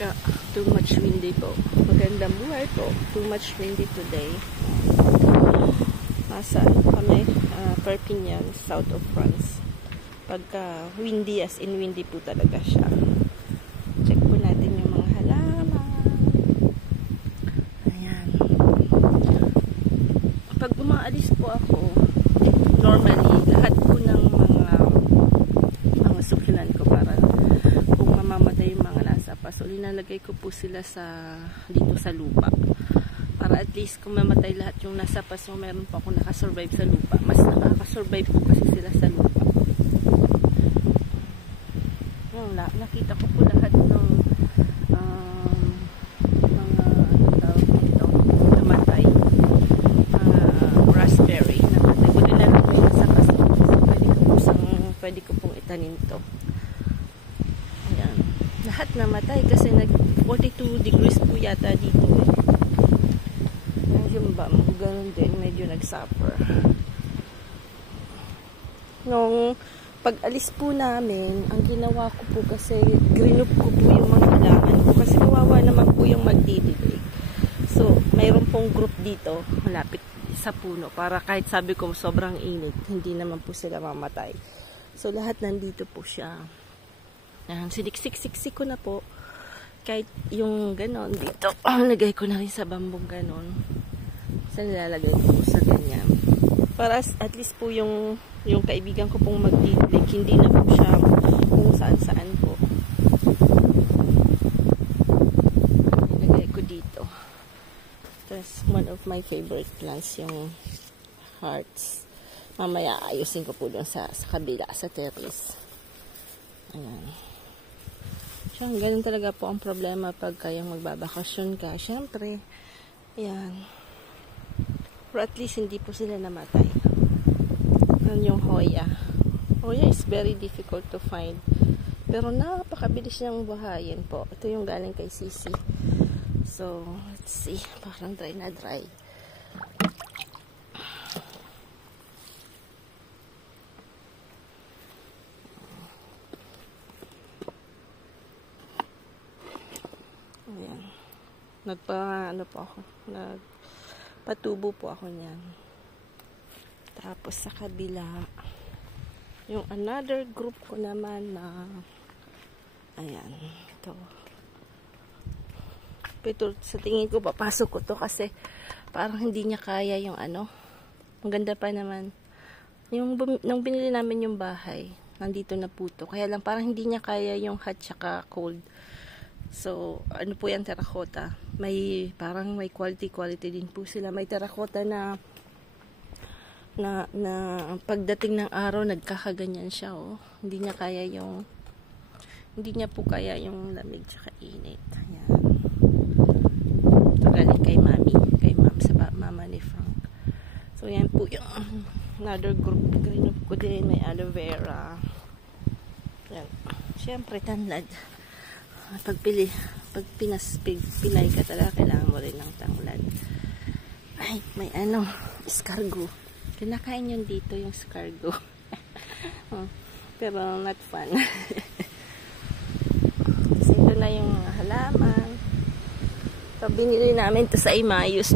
Yeah, too much windy po. Magandang buhay po. Too much windy today. Nasa kami, Perpignan, south of France. Pagka windy, as in windy po talaga siya. Check po natin yung mga halaman. Ayan. Pag umaalis po ako, normally, lahat po ng mga sukilan ko para kung mamamatay yung mga nasa paso, linalagay ko po sila dito sa lupa. Para at least kung mamatay lahat yung nasa paso, meron pa ako nakasurvive sa lupa. Mas nakakasurvive po kasi sila sa lupa. Nakita ko po lahat ng mga namatay. Raspberry. Namatay ko din lang po yung nasa paso. So, pwede ko pong itanim to. Ayan. Lahat namatay kasi nag 42 degrees po yata dito eh. Yung ganun din, medyo nag-suffer. Nung pag-alis po namin, ang ginawa ko po kasi, grinup ko po yung mga halaman ko kasi kawawa naman po yung magdidilig. So, mayroon pong group dito, malapit sa puno, para kahit sabi ko sobrang init, hindi naman po sila mamatay. So, lahat nandito po siya. Siniksik-siksik ko na po. Kahit yung ganon dito, lagay ko na rin sa bambong ganon. Sa nilalagay ko po sa ganyan. Para at least po yung kaibigan ko pong magdidilig, hindi na po siya kung saan-saan po. Nilagay ko dito. That's one of my favorite plants, yung hearts. Mamaya ayusin ko po doon sa kabila, sa terrace. Ayan. So, ganun talaga po ang problema pag kayang magbabakasyon ka. Siyempre, ayan. Pero at least hindi po sila namatay. Yan yung Hoya. Hoya is very difficult to find. Pero napakabilis niyang buhayin po. Ito yung galing kay Sisi. So, let's see. Parang dry na dry. Ayan. Nagpatubo po ako niyan. Tapos sa kabila, yung another group ko naman na, ayan, ito. Pero sa tingin ko, papasok ko to kasi parang hindi niya kaya yung ang ganda pa naman. Nung binili namin yung bahay, nandito na po to. Kaya lang parang hindi niya kaya yung hot tsaka cold. So, ano po yan, terracotta. Parang may quality din po sila. May terracotta na pagdating ng araw, nagkakaganyan siya, oh. Hindi niya po kaya yung lamig tsaka init. Ayan. Ito galing kay mami. Kay mama ni Frank. So, yan po yung another group. Green ko din. May aloe vera. Yan. Siyempre, tanlad. Pag pinay ka talaga, kailangan mo rin ng tanglad. Ay, may escargot. Kinakain yun dito, yung escargot. Pero not fun. Kasi ito na yung halaman. So, binili namin ito sa Emmaus,